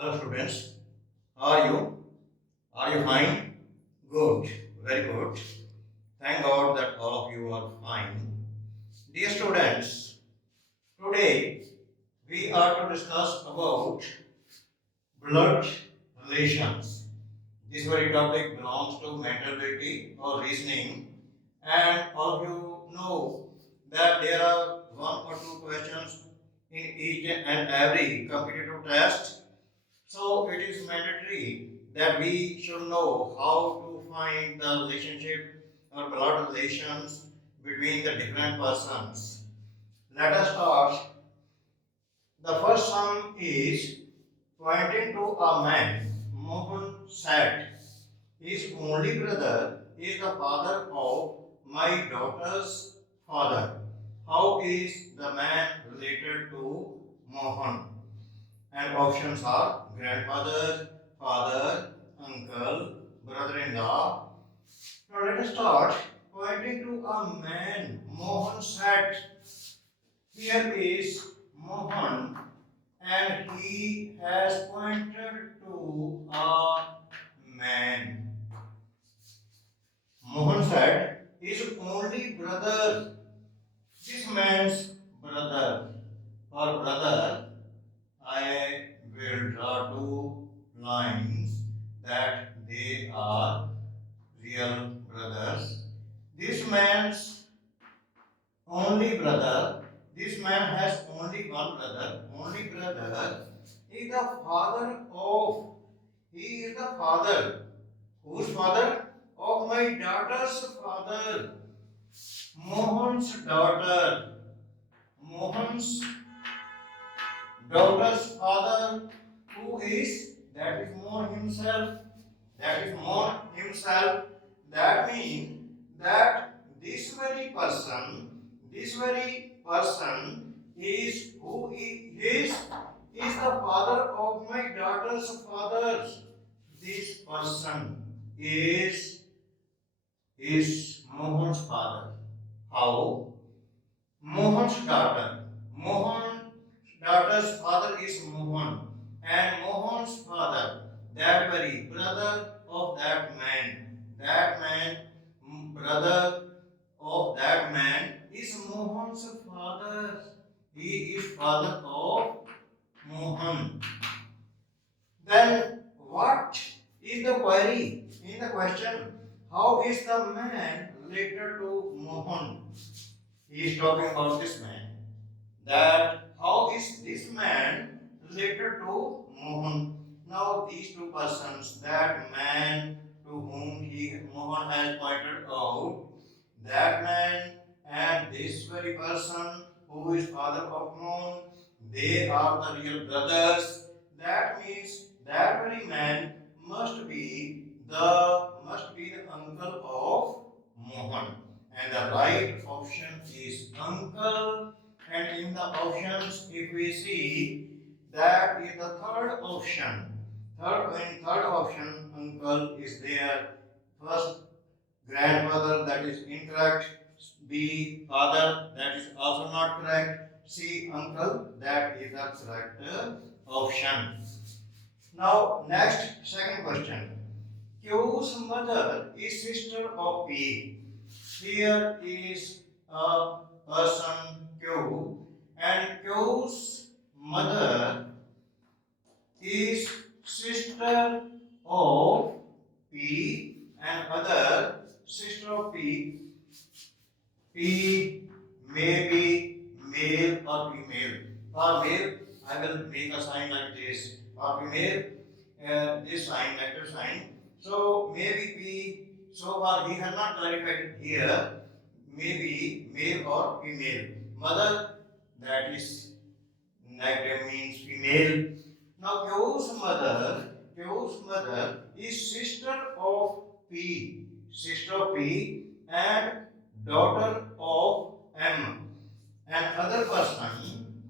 Hello students, how are you? Are you fine? Good, very good. Thank God that all of you are fine. Dear students, today we are to discuss about blood relations. This very topic belongs to mental ability or reasoning, and all of you know that there are one or two questions in each and every competitive test. So it is mandatory that we should know how to find the relationship or blood relations between the different persons. Let us start. The first one is pointing to a man. Mohan said, his only brother is the father of my daughter's father. How is the man related to Mohan? And options are grandfather, father, uncle, brother-in-law. Now let us start pointing to a man. Mohan said, here is Mohan, and he has pointed to a man. Mohan said, his only brother, this man's brother or brother, I will draw two lines that they are real brothers. This man's only brother, this man has only one brother, only brother is the father of, he is the father. Whose father? Of my daughter's father. Mohan's daughter. Mohan's daughter's father, who is, that is Mohan himself, that is Mohan himself. That means that this very person is who is the father of my daughter's father. This person is Mohan's father. How? Mohan's daughter. Mohan's daughter's father is Mohan, and Mohan's father, that very brother of that man, brother of that man is Mohan's father. He is father of Mohan. Then what is the query in the question? How is the man related to Mohan? He is talking about this man. That how is this man related to Mohan? Now these two persons, that man to whom Mohan has pointed out, that man and this very person who is father of Mohan, they are the real brothers. That means that very man must be the uncle of Mohan. And the right option is uncle. And in the options, if we see, that is the third option. Third option, uncle is there. First, grandfather, that is incorrect. B, father, that is also not correct. C, uncle, that is the correct option. Now, next, second question. Q's mother is sister of P. Here is a person Q, and Q's mother is sister of P, and other sister of P. P may be male or female. For male, I will make a sign like this. For female, this sign, letter sign. So maybe P. So far he has not clarified here. Maybe male or female. Mother, that is negative, means female. Now Q's mother is sister of P, sister of P, and daughter of M. And other person,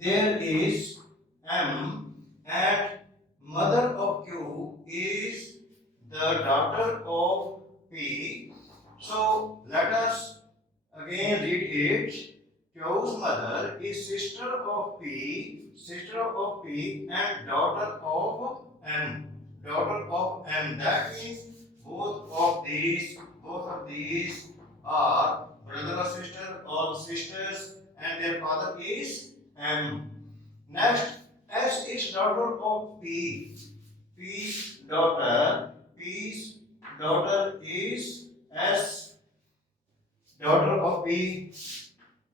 there is M, and mother of Q is the daughter of P. So let us again read it. Kyou's mother is sister of P, and daughter of M. Daughter of M. That means both of these are brother or sister or sisters, and their father is M. Next, S is daughter of P. P's daughter is S. Daughter of P,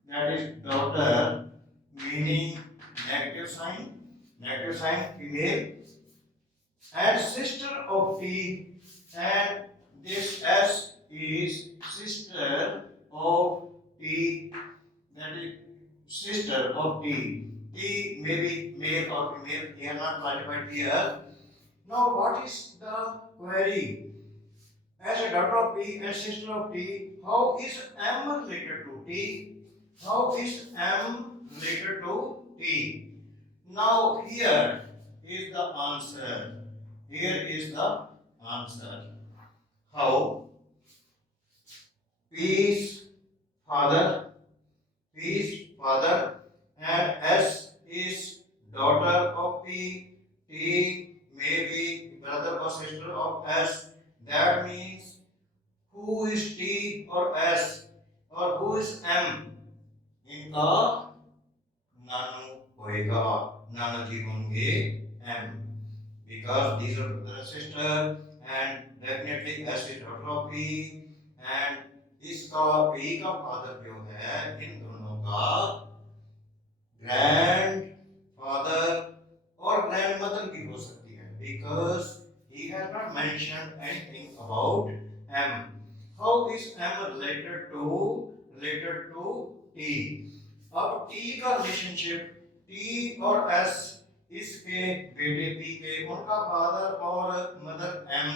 that is daughter, meaning negative sign female, and sister of T, and this S is sister of T, that is sister of T. T may be male or female, they are not classified here. Now, what is the query? As a daughter of P and sister of T, how is M related to T? How is M related to T? Now, here is the answer. Here is the answer. How P's father, and S is daughter of P, T may be brother or sister of S. That means who is T or S or who is M? इनका नानू होएगा, नाना जी होंगे M, because these are brother and sister, and definitely S is daughter of P, and इसका P का father जो है इन दोनों का grand father और ग्रैंड मदर भी हो सकती है, because he has not mentioned anything about M. How is M related to T? अब T का रिलेशनशिप T और S, इसके बेटे P के, उनका फादर और मदर M,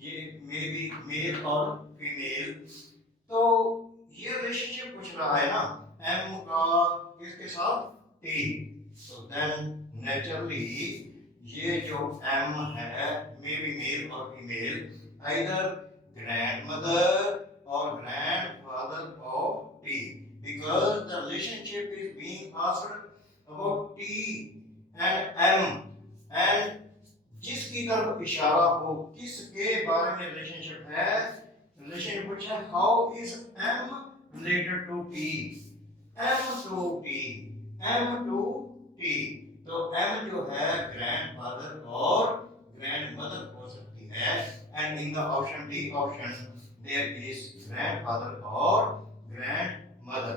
ये मे बी मेल और फीमेल, तो ये रिलेशनशिप पूछ रहा है ना M का किसके साथ? T. So then naturally ये जो M है मे बी मेल और female, either grandmother or grandfather of T, because the relationship is being asked about T and M, and जिसकी तरफ इशारा हो, किसके बारे में रिलेशनशिप है, रिलेशनशिप पूछा how is M related to T, M to T, तो M जो है ग्रैंडफादर और ग्रैंडमदर हो सकती है, and in the option D option there is grandfather or grandmother.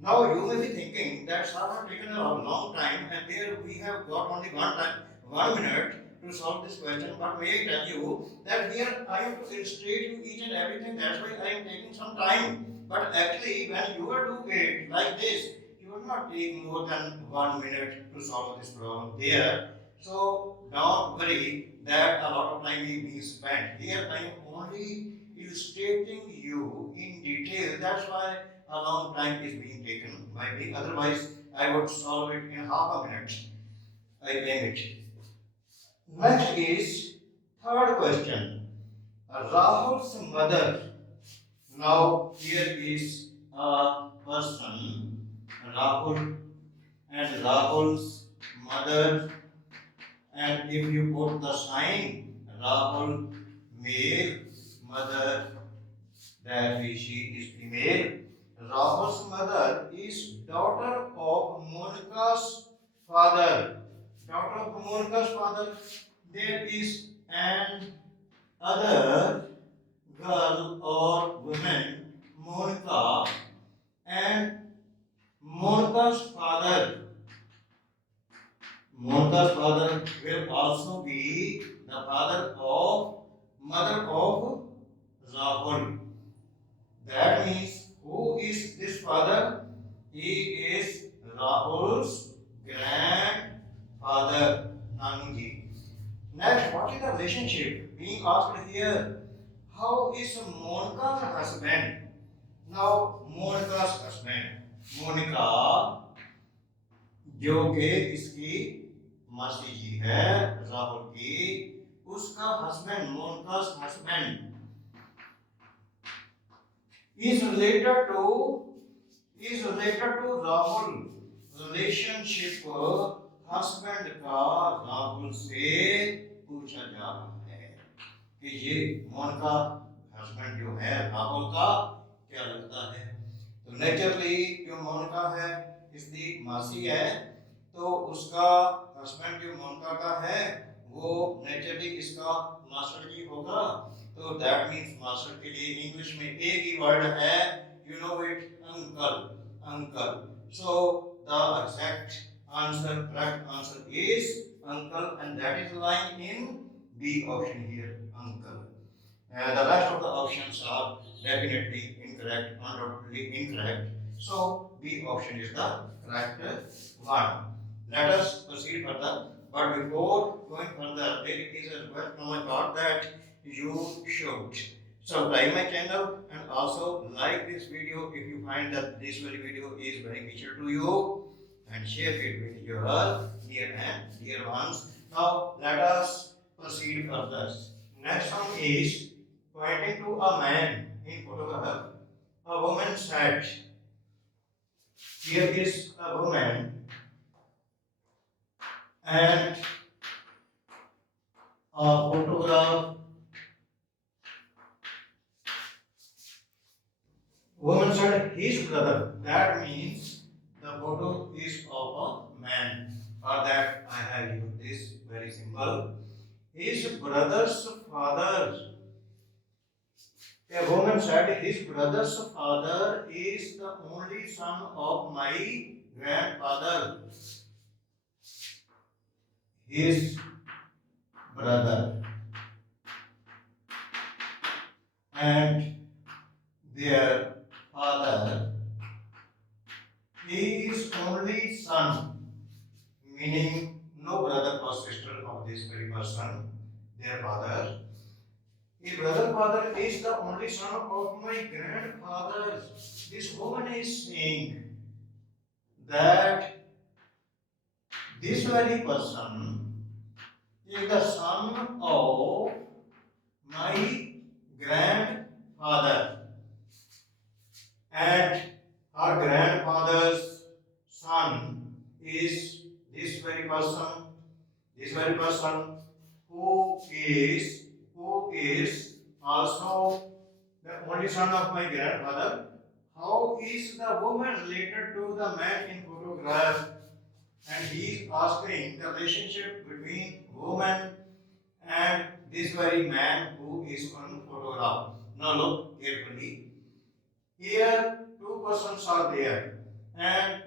Now you may be thinking that sir have taken a long time, and there we have got only 1 minute to solve this question. But may I tell you that here I have to illustrate you each and everything. That's why I am taking some time. But actually, when you are doing it like this, you will not take more than 1 minute to solve this problem there. So don't worry that a lot of time is being spent. Here I am only illustrating you in detail. That's why a long time is being taken by me. Otherwise, I would solve it in half a minute. I aim it. Next is third question. Rahul's mother. Now here is a person, Rahul, and Rahul's mother, and if you put the sign Rahul male, mother, that is she is female. Rahul's mother is daughter of Monika's father. Daughter of Monika's father. There is an other girl or woman, Monika, and Monika's father. Monika's father will also be the mother of Rahul. That means who is this father? He is Rahul's grandfather, Nanuji. Next, what is the relationship being asked here? How is Monika's husband? Now, Monika's husband, Monika, जो कि इसकी मासी जी है राहुल की, उसका husband, Monika's husband, is related to Rahul. Relationship husband का राहुल से पूछा जा रहा है कि ये मोहन का हस्बैंड जो है राहुल का क्या लगता है. तो नेचुरली जो मोनिका है इसकी मासी है, तो उसका हस्बैंड जो मोनिका का है वो नेचुरली इसका मास्टर जी होगा. तो दैट मीन्स मास्टर के लिए इंग्लिश में एक ही वर्ड है, you know it, uncle. Uncle. So the exact answer, correct answer is uncle, and that is lying in B option here, uncle. The rest of the options are definitely incorrect, undoubtedly incorrect. So B option is the correct one. Let us proceed further. But before going further, there is a request from my part that you should subscribe my channel and also like this video if you find that this very video is beneficial to you, and share it with your dear and dear ones. Now let us proceed further. Next one is pointing to a man in photograph. A woman said, here is a woman and a photograph. Woman said his brother. That means the photo is of a man. For that I have used this very simple. His brother's father. A woman said his brother's father is the only son of my grandfather. His brother and their father is only son, meaning no brother or sister of this very person, their father. His brother father is the only son of my grandfather. This woman is saying that this very person is the son of my grandfather, and her grandfather's son is this very person who is also the only son of my grandfather. How is the woman related to the man in photograph? And he is asking the relationship between woman and this very man who is on photograph. Now look carefully. Here two persons are there, and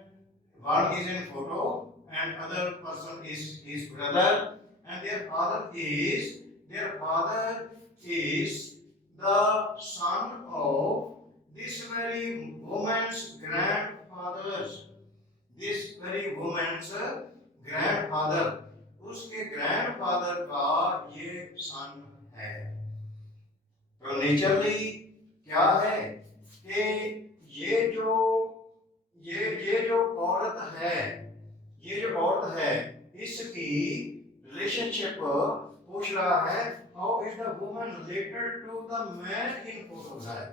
one is in photo and other person is his brother, and their father is the son of this very woman's grandfather. This very woman's grandfather, उसके grandfather का ये सन है. तो naturally क्या है कि ये जो औरत है इसकी रिलेशनशिप पूछ रहा है. How is the woman related to the man in photograph.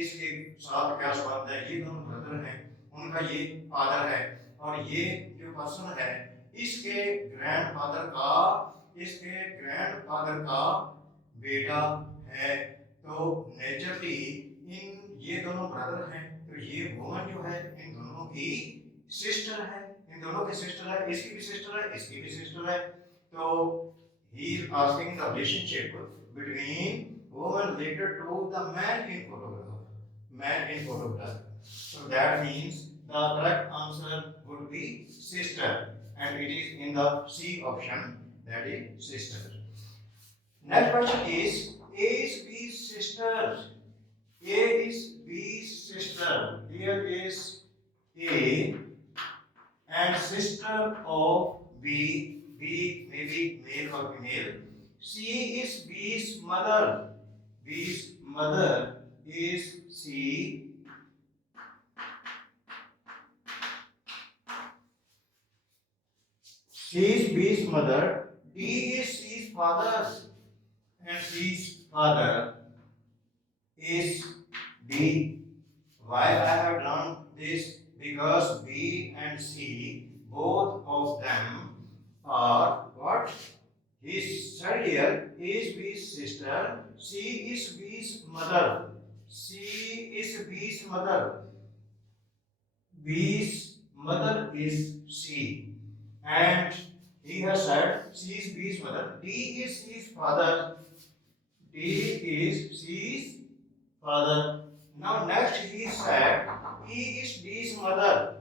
इसके साथ क्या संबंध है. ये दोनों ब्रदर हैं, उनका ये फादर है, और ये जो पर्सन है इसके ग्रैंडफादर का बेटा है. तो नेचुरली ये दोनों ब्रदर हैं, तो ये वुमन जो है इन दोनों की सिस्टर है. इसकी भी सिस्टर है. तो he is asking the relationship between woman related to the man in photograph. So that means the correct answer would be sister, and it is in the C option, that is sister. Next question is A is B's sister. A is B's sister. Here is A and sister of B. B may be male or female. C is B's mother. B's mother is C. C is B's mother. D is C's father, and C's father is B. Why I have done this? Because B and C, both of them are what? He said here, is B's sister. C is B's mother. C is B's mother. B's mother is C. And he has said C is B's mother. D is C's father. D is C's father. Now next he said E is D's mother.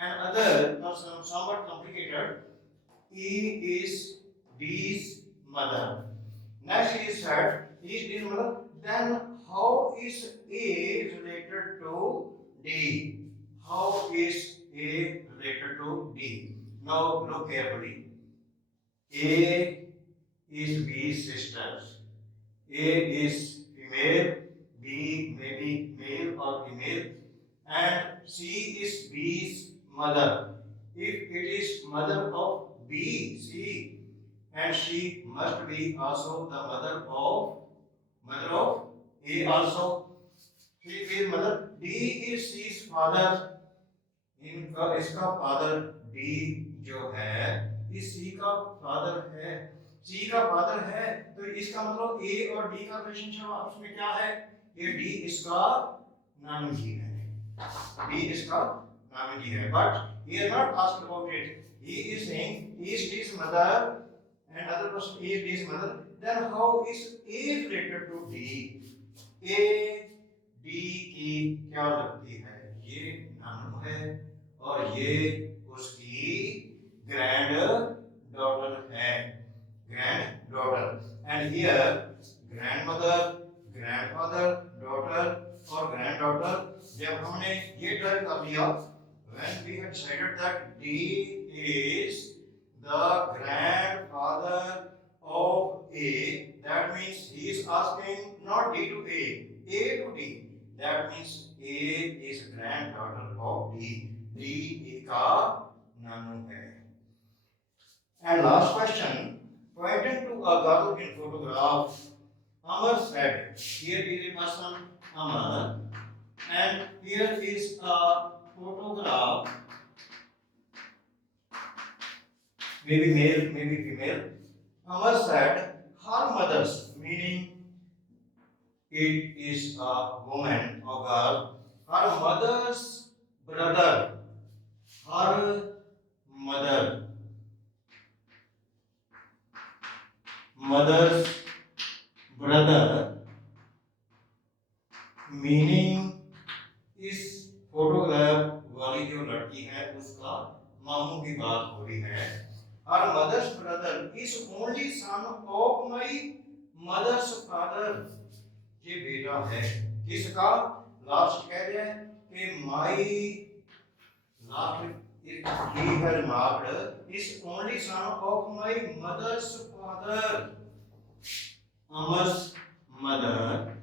And other, now somewhat complicated, E is D's mother. Next he said E is D's mother. Then how is A related to D? How is A related to D? Now look carefully. A is B's sister. A is female, B may be male or female, and C is B's mother. If it is mother of B, C, and she must be also the mother of A also. She is mother. D is C's father. इनका इसका father D जो है इस सी का father है सी का father है तो इसका मतलब ए और डी का रिलेशनशिप आपस में क्या है ये डी इसका नानू जी है डी इसका नानू जी है but he has not asked about it he is saying is his mother and other person is his mother then how is a related to d a d की क्या लगती है ये नानू है और ये उसकी ग्रैंड डॉटर है grand daughter and here grandmother grandfather daughter और ग्रैंड डॉटर जब हमने ये ड्राइव कर लिया when we had decided that D is the grandfather of A that means he is asking not D to A to D that means A is granddaughter of D D A का नानू है and last question pointing to a girl in photograph Amar said here is a person Amar and here is a photograph maybe male maybe female Amar said her mother's meaning it is a woman or girl her mother's brother her mother's brother meaning इस photograph वाली जो लड़की है उसका मामू की बात हो रही है her mother's brother is only son of my mother's father ये बेटा है किसका लास्ट कह रहे हैं कि my last he has marked is only son of my mother's father Amar's mother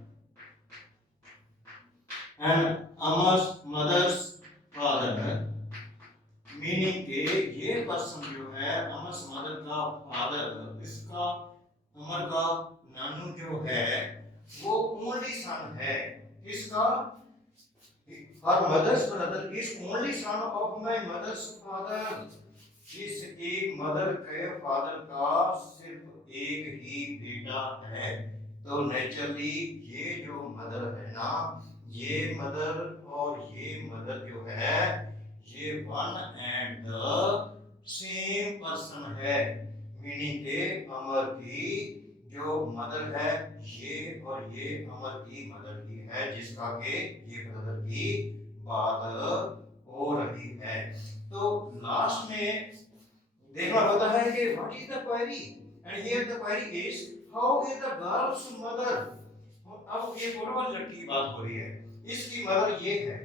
and Amar's mother's father meaning के ये पर्सन जो है अमर्स मदर का फादर इसका अमर का नानू जो है वो ओनली सन है इसका her mother's brother is only son of my mother's father इस एक मदर के फादर का सिर्फ एक ही बेटा है तो नेचुरली ये जो मदर है ना ये मदर और ये मदर जो है ये one and the same person है मीनिंग के अमर की जो मदर है ये और ये अमर की मदर ही है जिसका के ये ब्रदर की बात हो रही है तो लास्ट में देखना होता है कि what is the query and here the query is how is the girl's mother अब ये फोटो लड़की की बात हो रही है इसकी मदर ये है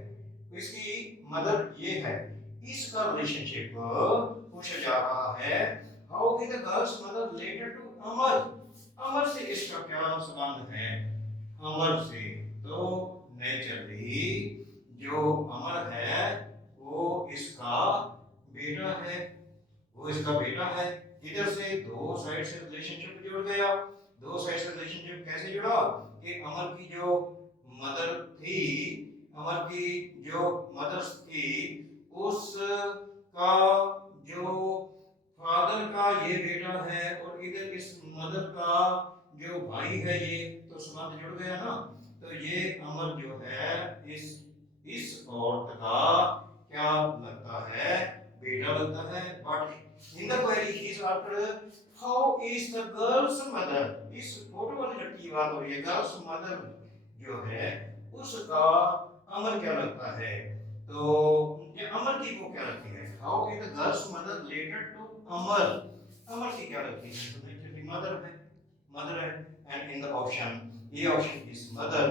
इसकी मदर ये है इसका रिलेशनशिप पूछा जा रहा है how is the girl's mother related to Amar Amar से इसका क्या संबंध है अमर से तो नेचुरली जो अमर है वो इसका बेटा है वो इसका बेटा है इधर से दो साइड से रिलेशनशिप जुड़ गया दो साइड से रिलेशनशिप कैसे जुड़ा कि अमर की जो मदर थी, अमर की जो मदर्स थी, उसका जो फादर का ये बेटा है और इधर इस मदर का जो भाई है, ये तो संबंध जुड़ गया ना। तो ये अमर जो है इस औरत का क्या लगता है, बेटा लगता है। But in the query he is after how is the girl's mother, इस फोटो वाली लड़की की बात हो रही है, गर्ल्स मदर जो है उसका अमर क्या लगता है। तो ये अमर की को क्या लगती है, how is the girl's mother related to Amar, Amar की क्या लगती है, तो नेचुरली मदर है। And in the option A option is mother,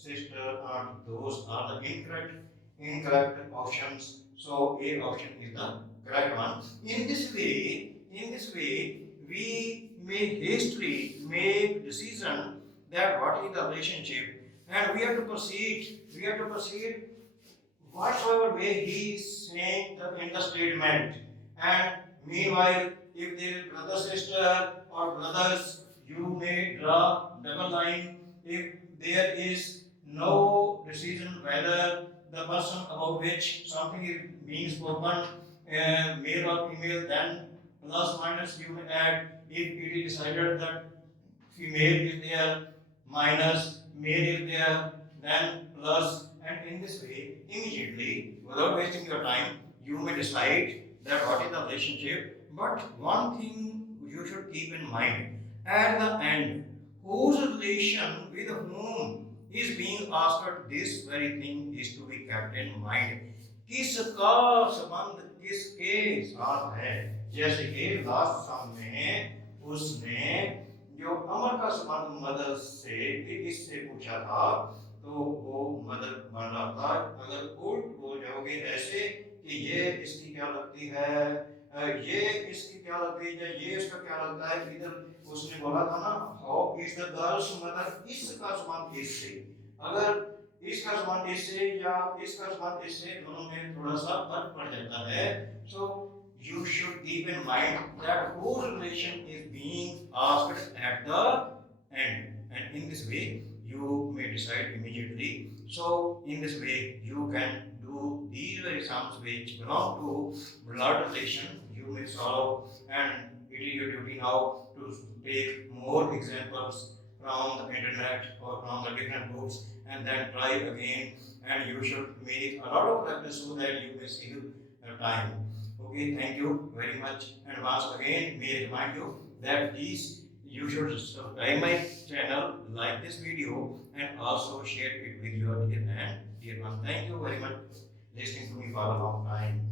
sister, aunt, those are the incorrect options. So A option is the correct one. In this way, we may hastily make decision that what is the relationship, and we have to proceed. We have to proceed whatsoever way he is saying in the statement. And meanwhile, if there is brother sister or brothers, you may draw double line. If there is no decision whether the person about which something is being spoken, male or female, then plus minus you may add. If it is decided that female is there, minus male is there, then plus, and in this way, immediately, without wasting your time, you may decide that what is the relationship. But one thing you should keep in mind at the end, whose relation with whom is being asked, this very thing is to be kept in mind. किसका संबंध किसके साथ है, जैसे कि last सम में उसने जो अमर का संबंध मदर से इससे पूछा था, तो वो मदर बन रहा था। अगर उल्ट हो जाओगे ऐसे कि ये इसकी क्या लगती है, ये इसकी क्या लगती है, ये इसका क्या लगता है, इधर उसने बोला था ना how is the girl's mother, इसका संबंध इससे, अगर इसका संबंध इससे या इसका संबंध इससे, दोनों में थोड़ा सा फर्क पड़ जाता है। सो you should keep in mind that whose relation is being asked at the end, and in this way you may decide immediately. So in this way you can do these very sums which belong to blood relation, you may solve, and it is your duty now to take more examples from the internet or from the different books, and then try again, and you should make a lot of practice so that you may save time. Okay, thank you very much. And once again, may I remind you that please you should subscribe my channel, like this video, and also share it with your dear and dear one. Thank you very much for listening to me for a long time.